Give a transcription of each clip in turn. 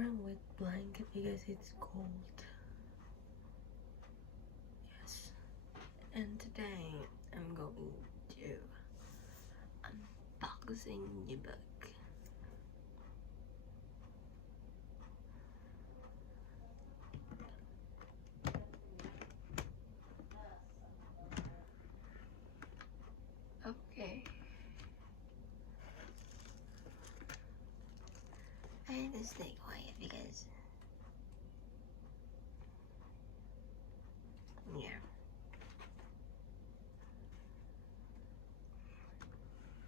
wearing with blanket because it's cold. Yes. And today I'm going to unboxing the book. Okay. I had to stay quiet because yeah.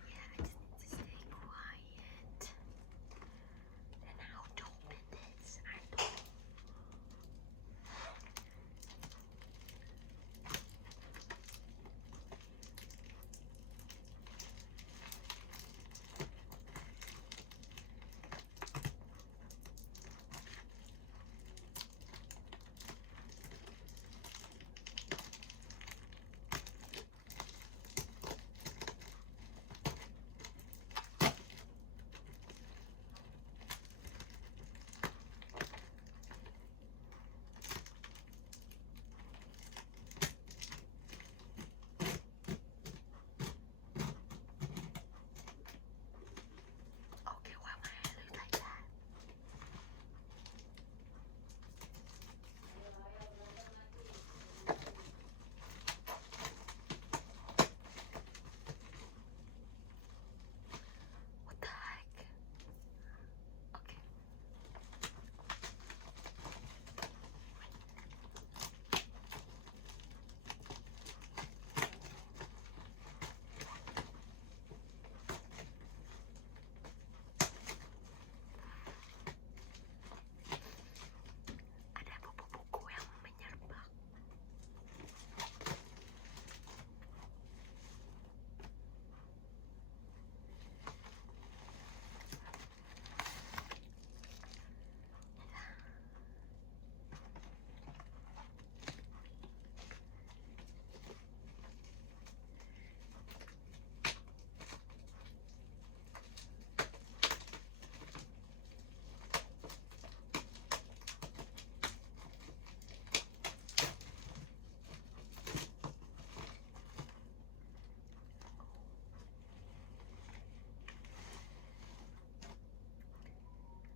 Yeah, I just need to stay quiet. And how to open this? I don't know. Okay, why would I look like that? What the heck? Okay. Ada buku-buku yang menyerbak.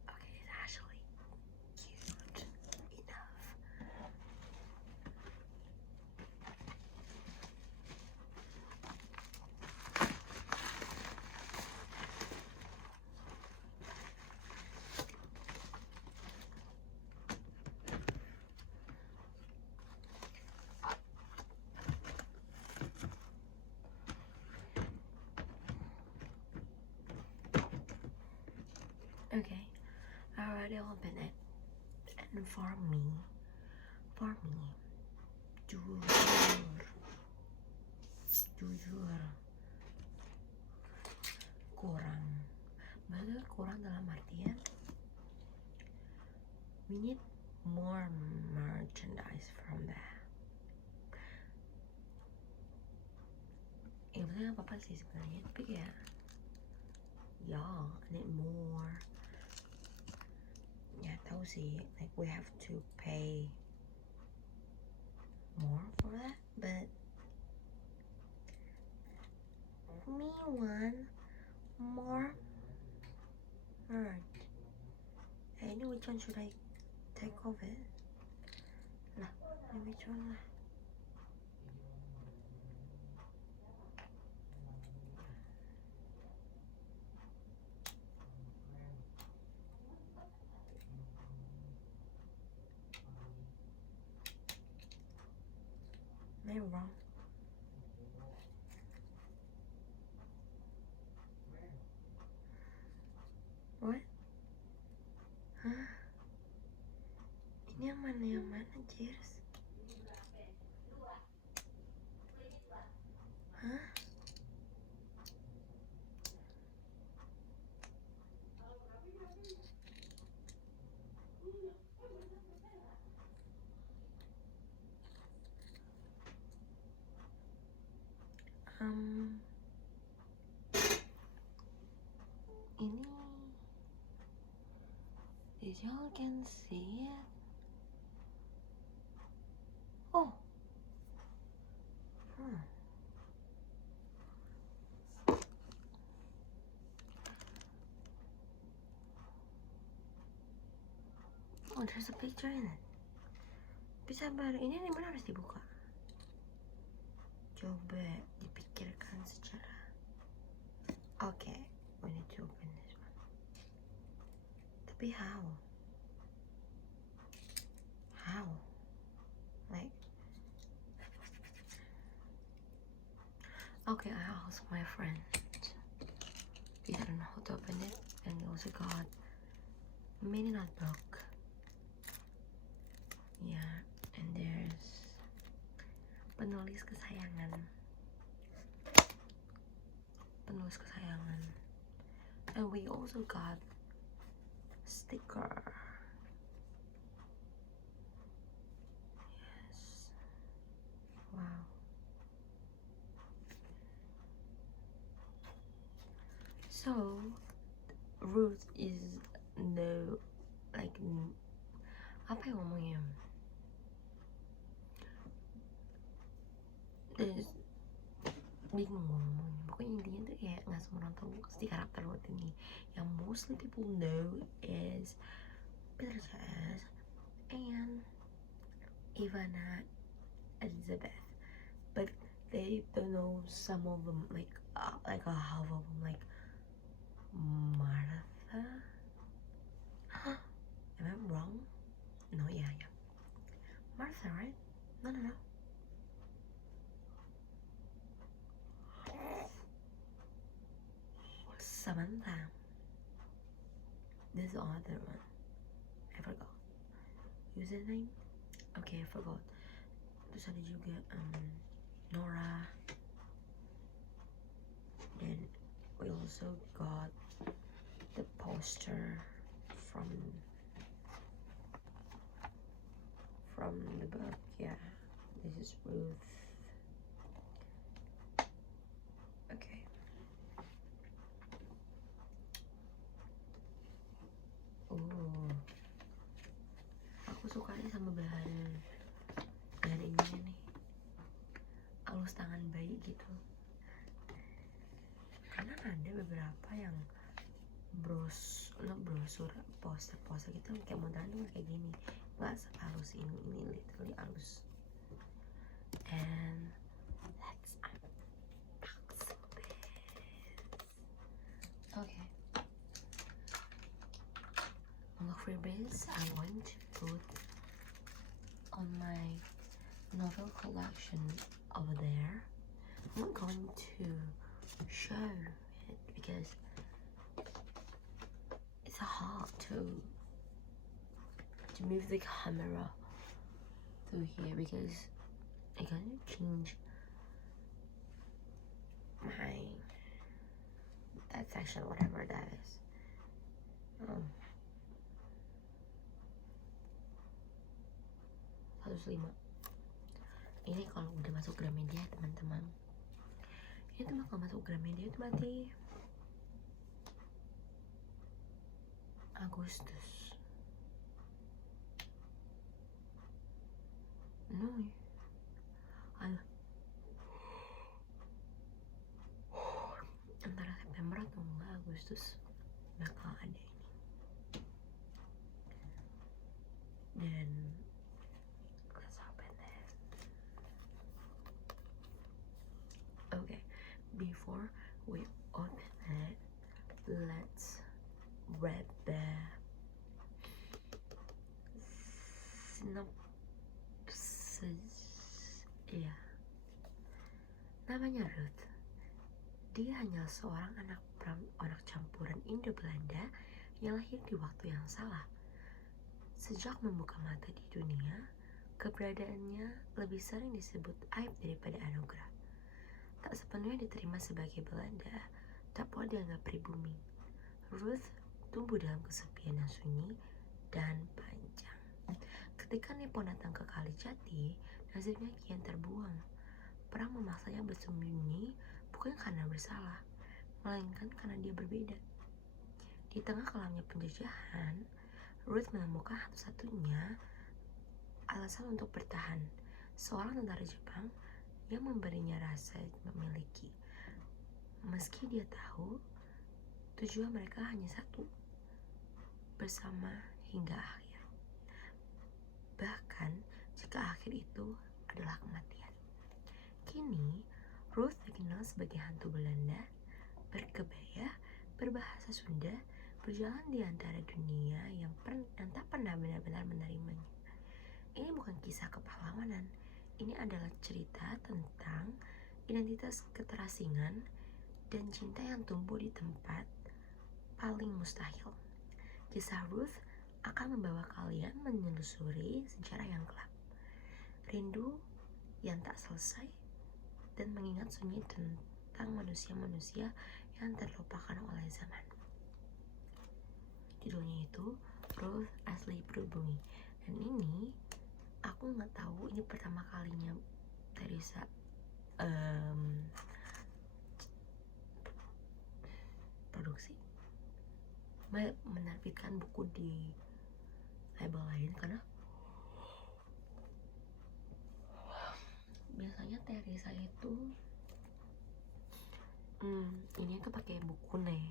Okay, it's actually cute enough. Okay, I already opened it. And for me, jujur kurang. Maksudnya kurang dalam artian we need more merchandise from that. Ya maksudnya gak apa-apa sih sebenarnya, tapi kayak I need more. Ya tahu sih, like we have to pay more for that, but me want more merch. Hey, ini which one should I take off it? Lah, ini which one lah? Am I wrong? What? Hah? Ini yang mana Cheers? Hah? Ini guys, y'all can see it. Oh. Oh, there's a picture in it. Bisa ini mana harus dibuka? Coba dipikirkan secara. Okay, we need to open this one. Tapi how? How? Like, okay, I asked my friend. He didn't know how to open it, and he also got mini notebook. Yeah, and there's penulis kesayangan. And we also got sticker. Yes. Wow. So Ruth is no, like, apa yang ngomongnya? There's bingung ngomongnya. Pokoknya intinya tuh kayak nggak semua orang tahu si karakter Ruth ini. Yang mostly people know is Peter Chas and Ivana Elizabeth, but they don't know some of them, like a half of them, like Martha. Am I wrong? No, yeah. Martha, right? No. Samantha. This other one, I forgot. Username? Okay, I forgot. Terus ada juga Nora. Then we also got the poster from the book. Yeah, this is Ruth. Okay. Oh, aku suka nih sama bahan ininya nih, alus tangan bayi gitu. Karena ada beberapa yang brosur poster gitu kayak modelnya kayak gini, nggak sehalus ini literally halus. And let's unbox this. Okay. Look for this. I want to put on my novel collection over there. I'm not going to show it because it's hard to move the camera through here because I gotta change my that section, whatever that is. 105. Ini kalau udah masuk Gramedia teman-teman. Ini tuh kalau masuk Gramedia itu berarti Agustus. No. Antara September atau enggak Agustus bakal ada ini. Dan let's open this. Okay, before we open it, let's read the synopsis. Yeah. Namanya Ruth. Dia hanya seorang anak campuran Indo-Belanda yang lahir di waktu yang salah. Sejak membuka mata di dunia, keberadaannya lebih sering disebut aib daripada anugerah. Tak sepenuhnya diterima sebagai Belanda, tak pula dianggap pribumi. Ruth tumbuh dalam kesepian yang sunyi dan panjang. Ketika Nippon datang ke Kalijati, nasibnya kian terbuang. Perang memaksanya bersembunyi bukan karena bersalah, melainkan karena dia berbeda. Di tengah kelamnya penjajahan, Ruth menemukan satu-satunya alasan untuk bertahan, seorang tentara Jepang yang memberinya rasa memiliki. Meski dia tahu tujuan mereka hanya satu, bersama hingga akhir. Bahkan jika akhir itu adalah kematian. Kini, Ruth dikenal sebagai hantu Belanda, berkebaya, berbahasa Sunda, berjalan di antara dunia yang tak pernah benar-benar menerimanya. Ini bukan kisah kepahlawanan, ini adalah cerita tentang identitas keterasingan dan cinta yang tumbuh di tempat paling mustahil. Kisah Ruth akan membawa kalian menelusuri sejarah yang gelap, rindu yang tak selesai, dan mengingat sunyi tentang manusia-manusia yang terlupakan oleh zaman. Judulnya itu Ruth Ashley Pribumi, dan ini aku nggak tahu ini pertama kalinya Teresa produksi menerbitkan buku di label lain, karena biasanya Teresa itu ini tuh pakai buku nih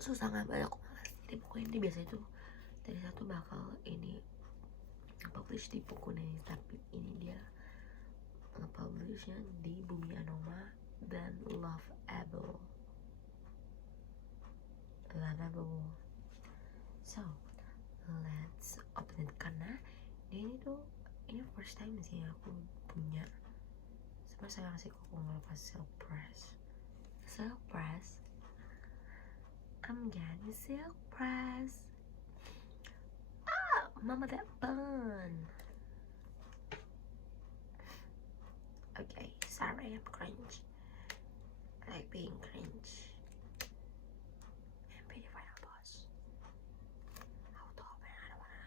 susah ngambil, aku malas. Jadi buku ini biasanya tuh Teresa tuh bakal ini publish di buku nih, tapi ini dia publishnya di Bumi Anoma dan Loveable. So let's open it, karena ini first time sih aku punya. Sebenarnya saya kasih kok ngelepas surprise. I'm getting surprise. Mama, that bun. Okay, sorry, I'm cringe. I like being cringe. I'm pretty final boss. How to open? I don't wanna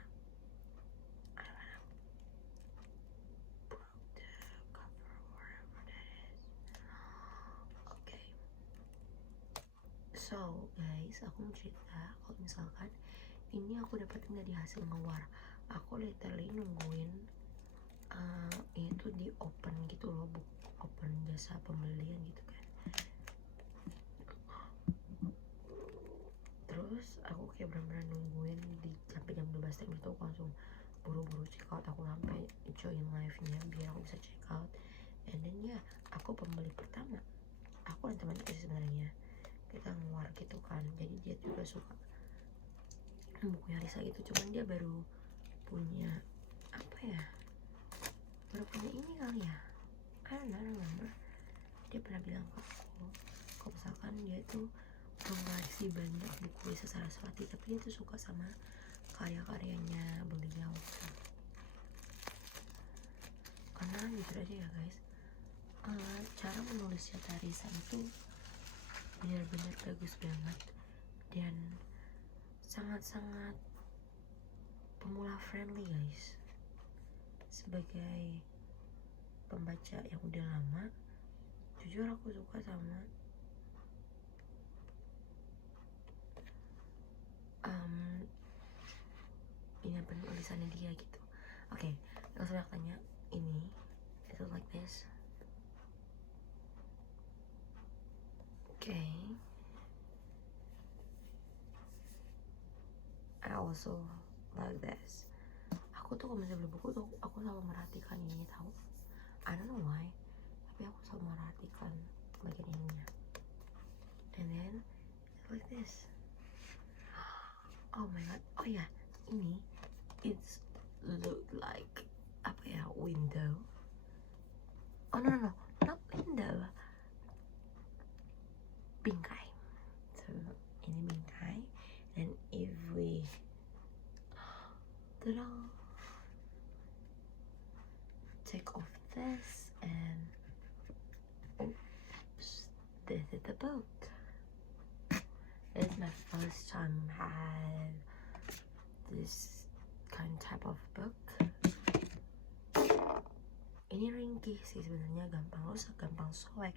broke the cover or whatever that is. Okay. So guys, aku mau cerita kalau misalkan ini aku dapetin dari hasil ngewar. Aku literally nungguin itu di open gitu loh, open jasa pembelian gitu kan. Terus aku kayak bener-bener nungguin sampai jam 12 itu aku langsung buru-buru check out. Aku sampai join live-nya biar aku bisa check out. And then ya, aku pembeli pertama. Aku dan teman itu sebenarnya kita ngeluar gitu kan. Jadi dia juga suka bukunya Lisa itu, cuman dia baru punya baru punya ini kali ya. I don't remember. Dia pernah bilang ke aku kalau misalkan dia tuh mengoleksi banyak buku Lisa Saraswati, tapi dia tuh suka sama karya-karyanya beliau. Karena jujur aja ya guys, cara menulisnya Teresa itu benar-benar bagus banget dan sangat-sangat pemula friendly guys. Sebagai pembaca yang udah lama, jujur aku suka sama ini penulisannya dia gitu. Oke, langsung aku tanya, ini itu like this. Okay, I also like this. Aku tuh kalau misalnya beli buku tuh aku selalu merhatikan ini, tahu? I don't know why, tapi aku selalu merhatikan bagian ininya. And then it's like this. Oh my god. Oh ya, ini it's look like window. Oh no, not window. Bingkai. So ini bingkai, and if we take off this, and oops, this is the book. It's my first time had this type of book. Ini ringkih sih sebenarnya, gampang rusak, gampang sobek.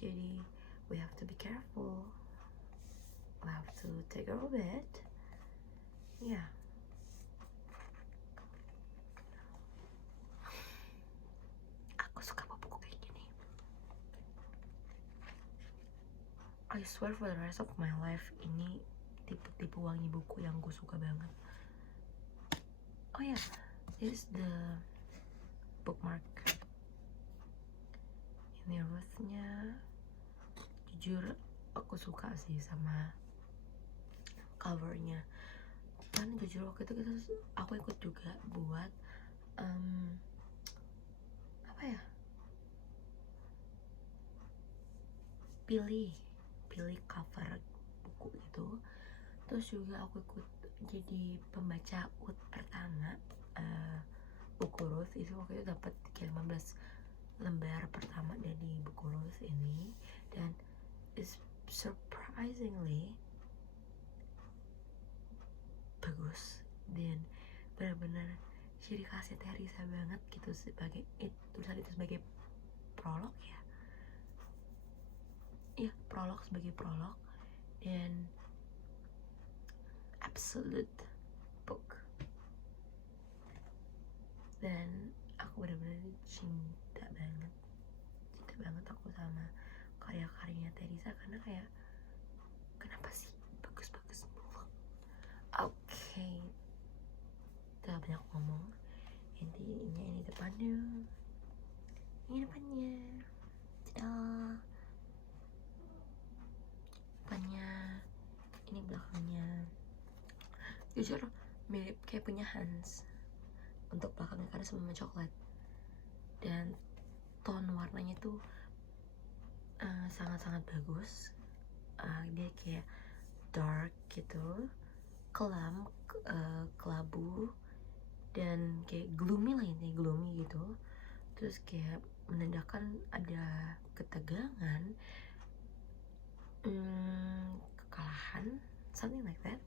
Jadi we have to be careful, we have to take care of it. Yeah. Aku suka bawa buku kayak gini. I swear for the rest of my life, ini tipe-tipe wangi buku yang gue suka banget. Oh ya, this is the bookmark. Ini rose-nya. Jujur aku suka sih sama covernya. Karena jujur waktu itu aku ikut juga buat apa ya? Pilih cover buku gitu. Terus juga aku ikut jadi pembaca UT pertama buku Rose itu waktu itu dapat 15 lembar pertama dari buku Rose ini, dan is surprisingly bagus dan benar-benar ciri khasnya Teresa banget gitu, sebagai tulisan itu sebagai prolog ya. Iya, prolog sebagai prolog, dan absolute book. Dan aku benar-benar cinta banget aku sama karya-karyanya Teresa, karena kayak kenapa sih bagus-bagus mulu. Oke, udah banyak ngomong. Intinya ini depannya, Dadah. Depannya, ini belakangnya. Jujur mirip kayak punya Hans untuk belakangnya karena sama coklat, dan tone warnanya tuh sangat-sangat bagus. Dia kayak dark gitu, kelam, kelabu, dan kayak gloomy lah, intinya gloomy gitu. Terus kayak menandakan ada ketegangan, kekalahan, something like that.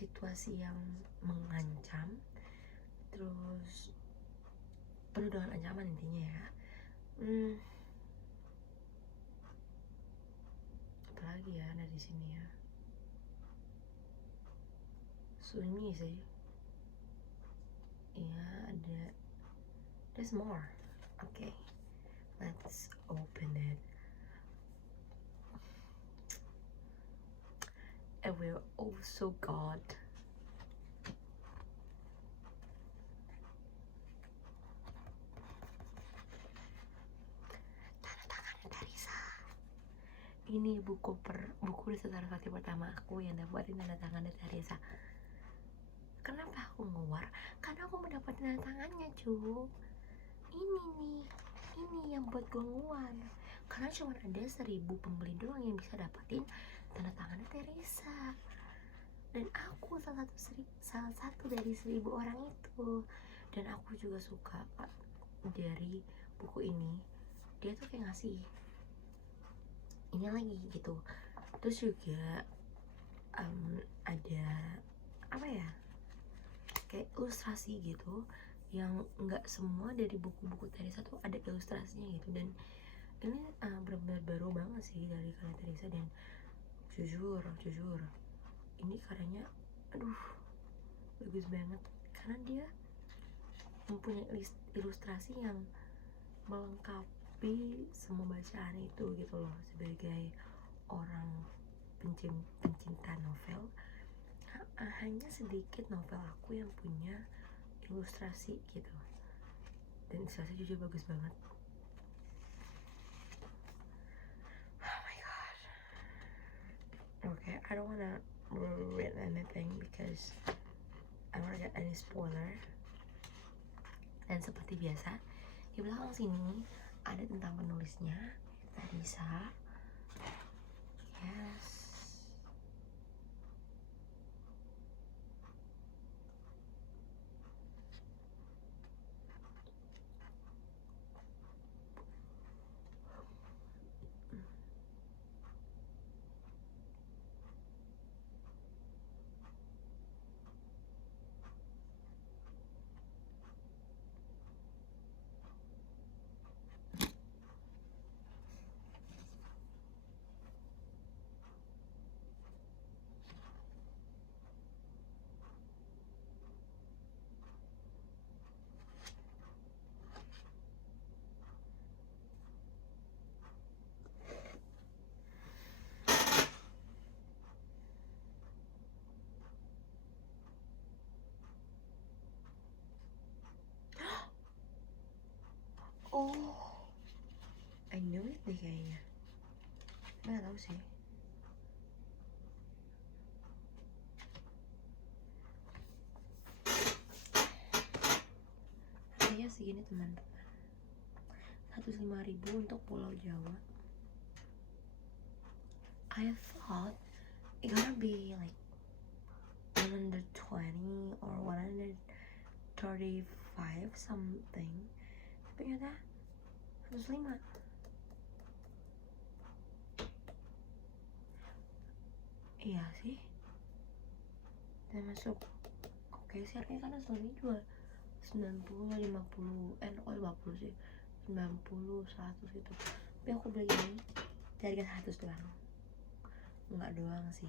Situasi yang mengancam, terus penuh dengan ancaman intinya ya. Apalagi ya ada di sini ya, sunyi sih ya, there's more. Okay, let's open it. And we're also got tanda tangan Teresa. Ini buku Risa Saraswati pertama aku yang dapetin tanda tangan dari Teresa. Kenapa aku ngeluar? Karena aku mendapat tanda tangannya, cu. Ini yang buat gue ngeluar. Karena cuma ada 1000 pembeli doang yang bisa dapetin tanda tangannya Teresa. Dan aku salah satu dari 1000 orang itu. Dan aku juga suka dari buku ini. Dia tuh kayak ngasih ini lagi gitu. Terus juga ada apa ya, kayak ilustrasi gitu, yang nggak semua dari buku-buku Teresa tuh ada ilustrasinya gitu. Dan ini benar-benar baru banget sih dari karya Teresa, dan jujur ini karyanya bagus banget, karena dia mempunyai ilustrasi yang melengkapi semua bacaan itu gitu loh. Sebagai orang pencinta novel, hanya sedikit novel aku yang punya ilustrasi gitu, dan ilustrasi jujur bagus banget. Oh my god. Okay, I don't wanna read anything because I don't wanna get any spoiler. Dan seperti biasa, di belakang sini ada tentang penulisnya, Teresa. Yes. nggak tahu sih. Harganya segini teman-teman, 105.000 untuk Pulau Jawa. I thought it gonna be like 120 or 135 something, tapi ternyata 105. Iya sih, dan masuk oke sih harganya, karena selama jual 90, 50, 50 sih, 90, 100 gitu. Tapi aku beli ini dari 100 doang. Enggak doang sih,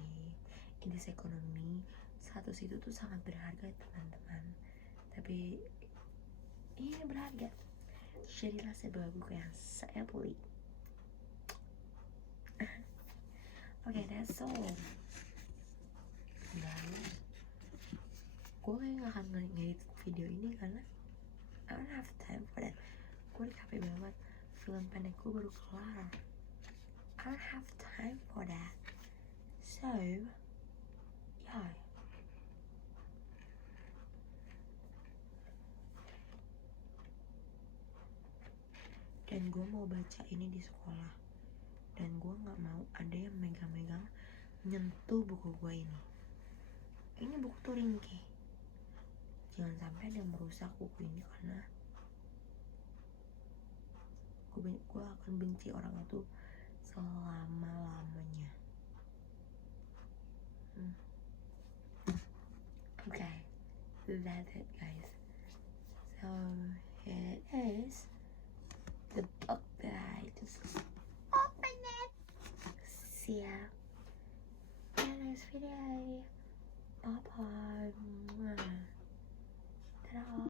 indeks ekonomi 100 itu tuh sangat berharga teman-teman. Tapi ini berharga, jadilah sebuah buku yang saya beli. Okay, that's all. Dan gue kayak gak akan ngedit video ini karena I don't have time for that. Gue capek banget, film pendek gue baru kelar. I don't have time for that. So, yeah. Dan gue mau baca ini di sekolah. Dan gue gak mau ada yang megang-megang nyentuh buku gue ini. Ini buku tuh ringkih. Jangan sampai ada yang merusak buku ini, karena gue akan benci orang itu selama-lamanya. Okay, that's it guys. So here it is, the book that I just opened it. See ya in the next video. Bye bye.